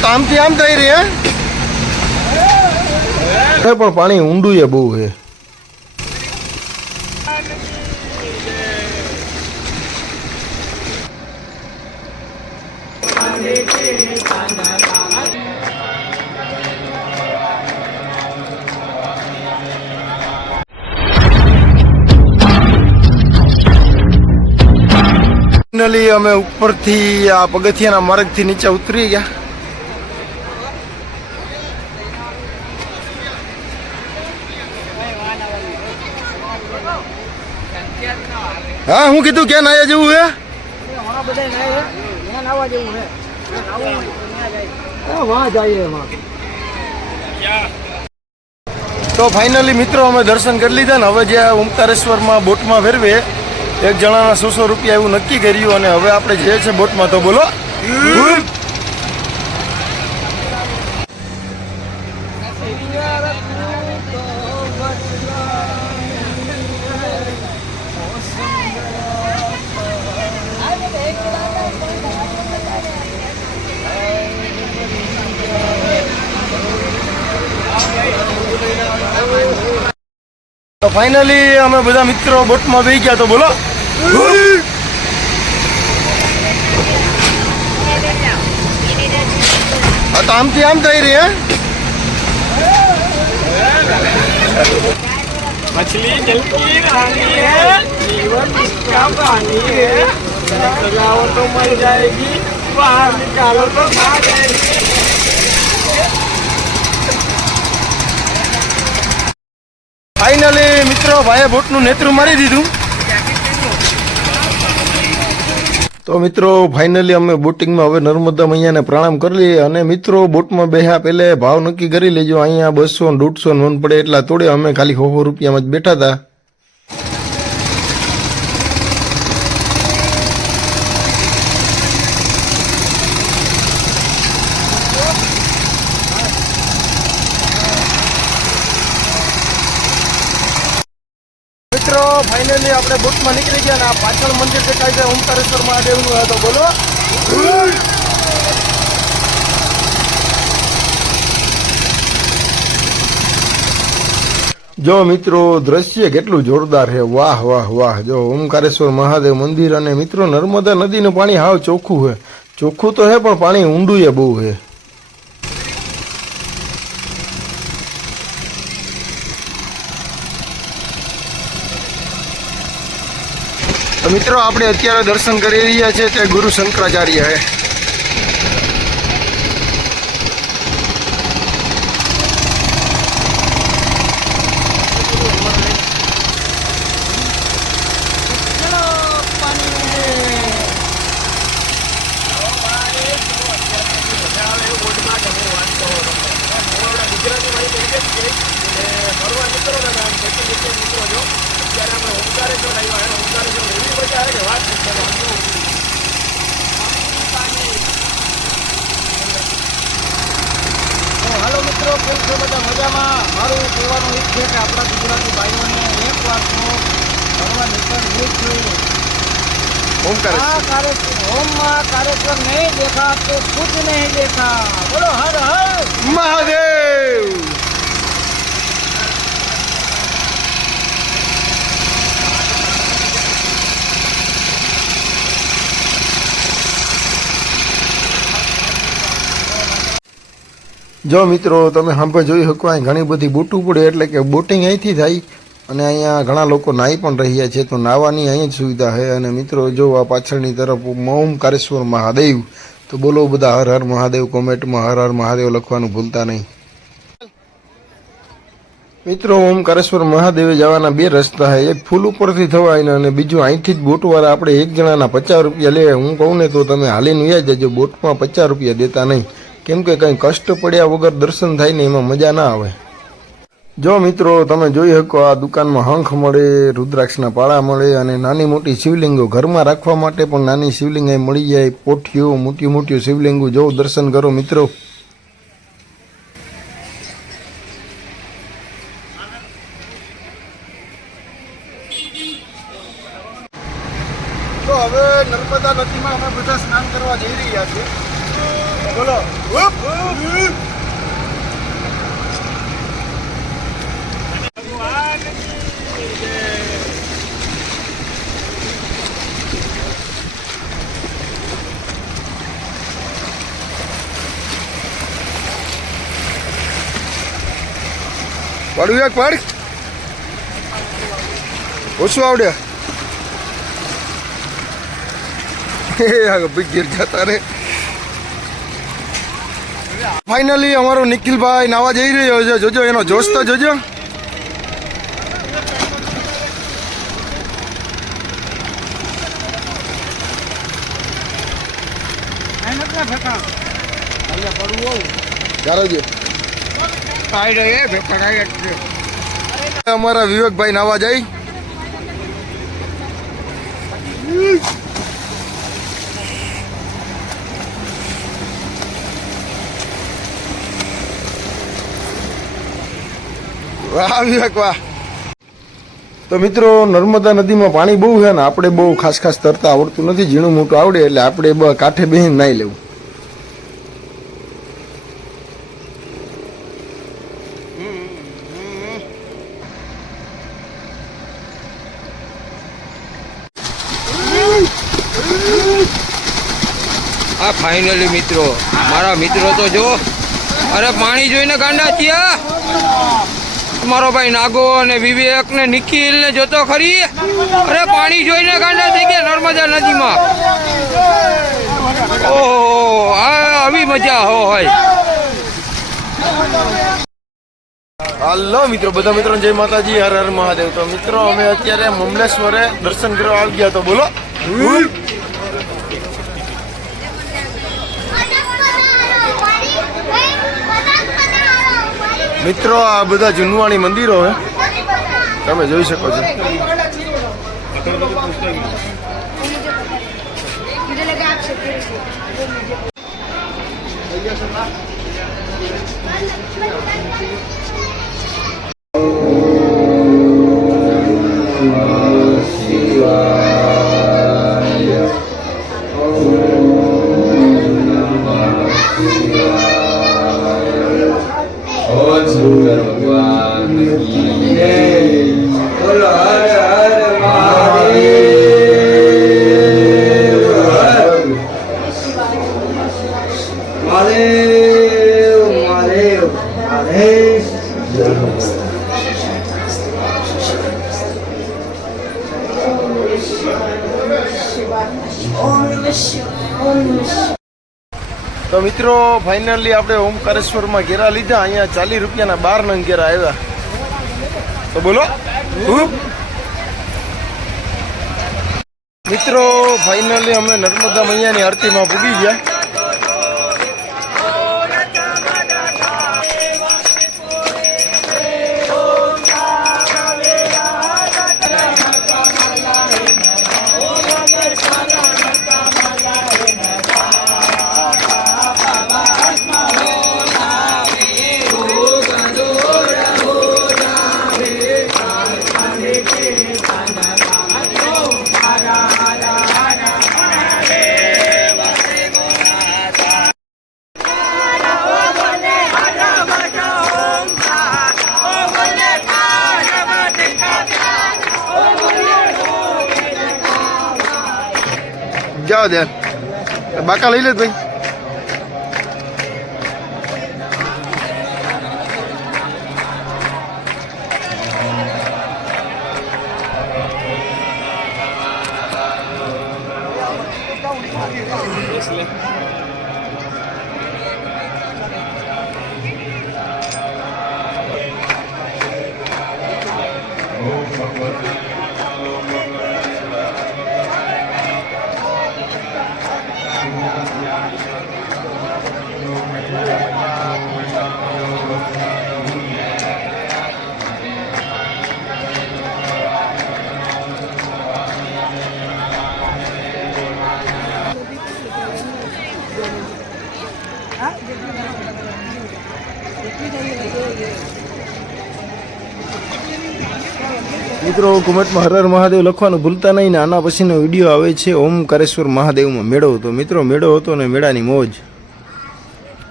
તો આમથી આમ થઈ રહી હે પણ પાણી ઊંડું એ બહુ હે. ફાઇનલી અમે ઉપરથી આ પગથિયાના માર્ગથી નીચે ઉતરી ગયા. હા હું કીધું ક્યાં નાયા જેવું હે? તો ફાઇનલી મિત્રો અમે દર્શન કરી લીધા ને હવે જે ઓમકારેશ્વરમાં બોટમાં ફેરવે એક જણાના 100 રૂપિયા એવું નક્કી કર્યું અને હવે આપણે જે છે બોટમાં તો બોલો. તો ફાઇનલી અમે બધા મિત્રો બોટમાં બેસી ગયા તો બોલો. હા તો આમથી આમ થઈ રહી હે. मछली जल की रानी है, जीवन इसका पानी है, चलाओ तो मर जाएगी, बाहर निकालो तो भाग जाएगी. ફાઇનલી મિત્રો ભાઈએ બોટનું નેતરું મારી દીધું. તો મિત્રો ફાઇનલી અમે બોટિંગમાં હવે નર્મદા મૈયાને પ્રણામ કરી લઈએ અને મિત્રો બોટમાં બેહ્યા પહેલે ભાવ નક્કી કરી લેજો. અહીંયા 200 ને 150 મન પડે એટલા તોડે. અમે ખાલી 100 રૂપિયામાં જ બેઠા હતા. મિત્રો ફાઇનલી આપણે બોટમાં નીકળી ગયા ને આ પાછળ મંદિર દેખાય છે ઓમકારેશ્વર મહાદેવનું. આ તો બોલો. જો મિત્રો દ્રશ્ય કેટલું જોરદાર છે. વાહ વાહ વાહ. જો ઓમકારેશ્વર મહાદેવ મંદિર અને મિત્રો નર્મદા નદીનું પાણી હાવ ચોખ્ખું છે. ચોખ્ખું તો હે પણ પાણી ઊંડું એ બહુ છે. તો મિત્રો આપણે અત્યારે દર્શન કરી રહ્યા છીએ તે ગુરુ શંકરાચાર્ય હે. હાલો મિત્રો, કેમ છો બધા? મજામાં? મારું કહેવાનું એ છે કે આપણા ગુજરાતી ભાઈઓને એક વાર તો ભણવા નીકળવું જ જોઈએ. ઓમમાં કાર્યક્રમ નહીં દેખા તો કુછ નહીં દેખા. બોલો હર હર મહાદેવ. જો મિત્રો તમે સાંભળ જોઈ શકો અહીં ઘણી બધી બોટું પડે એટલે કે બોટિંગ અહીંથી થાય અને અહીંયા ઘણા લોકો નાહી પણ રહ્યા છે. તો નાહવાની અહીં જ સુવિધા છે. અને મિત્રો જો આ પાછળની તરફ ઓમકારેશ્વર મહાદેવ. તો બોલો બધા હર હર મહાદેવ. કોમેન્ટમાં હર હર મહાદેવ લખવાનું ભૂલતા નહીં. મિત્રો ઓમકારેશ્વર મહાદેવે જવાના બે રસ્તા છે. એક ફૂલ ઉપરથી થવાય અને બીજું અહીંથી જ બોટવાળા આપણે એક જણાના 50 રૂપિયા લે. હું કહું ને તો તમે હાલીને વ્યા જજો. બોટમાં 50 રૂપિયા દેતા નહીં. કેમ કે કંઈ કષ્ટ પડ્યા વગર દર્શન થાય ને એમાં મજા ના આવે. જો મિત્રો તમે જોઈ શકો આ દુકાનમાં હંખ મળે, રુદ્રાક્ષના પાળા મળે અને નાની મોટી શિવલિંગો ઘરમાં રાખવા માટે પણ નાની શિવલિંગ અહીં મળી જાય. પોઠીઓ, મોટી મોટી શિવલિંગો જો દર્શન કરો મિત્રો. તો હવે નર્મદા નદીમાં અમે બધા સ્નાન કરવા જઈ રહ્યા છીએ. બોલો. પાડું એક પાડ ઓછું આવડે ગીર જતા રે. ફાઇનલી અમારો નિખિલભાઈ નાવા જઈ રહ્યો છે. જોજો એનો જોશ તો જોજો. અમારા વિવેકભાઈ નાવા જાય. વાહ વિવેક વાહ. તો મિત્રો નર્મદા નદીમાં પાણી બહુ છે ને આપણે બહુ ખાસ ખાસ તરતા આવડતું નથી. ઝીણું મોટું આવડે એટલે આપણે કાંઠે બેહીને નાહી લેવું. આ ફાઇનલી મિત્રો મારા મિત્રો તો જો અરે પાણી જોઈને ગાંડા થયા. મારો ભાઈ નાગો અને વિવેક ને નિખિલ ને જોતો ખરી. અરે પાણી જોઈને ગાંડા થઈ ગયા નર્મદા નદીમાં. ઓહો આવી મજા હોય. હાલો મિત્રો, બધા મિત્રો જય માતાજી, હર હર મહાદેવ. તો મિત્રો અમે અત્યારે મમલેશ્વરે દર્શન કરવા આવી ગયા. તો બોલો મિત્રો, આ બધા જૂનવાણી મંદિરો હે, તમે જોઈ શકો છો. તો મિત્રો ફાઇનલી આપણે ઓમકારેશ્વરમાં ઘેરા લીધા. અહીંયા 40 રૂપિયાના 12 નંગ ઘેરા આવ્યા. તો બોલો મિત્રો, ફાઇનલી અમે નર્મદા મૈયાની આરતીમાં પૂગી ગયા. જાઓ દે બાકા લઈ લે ભાઈ. મિત્રો કોમેન્ટમાં હર હર મહાદેવ લખવાનું ભૂલતા નહીં ને આના પછીનો વિડીયો આવે છે ઓમકારેશ્વર મહાદેવમાં મેળો. તો મિત્રો મેળો હતો ને મેળાની મોજ.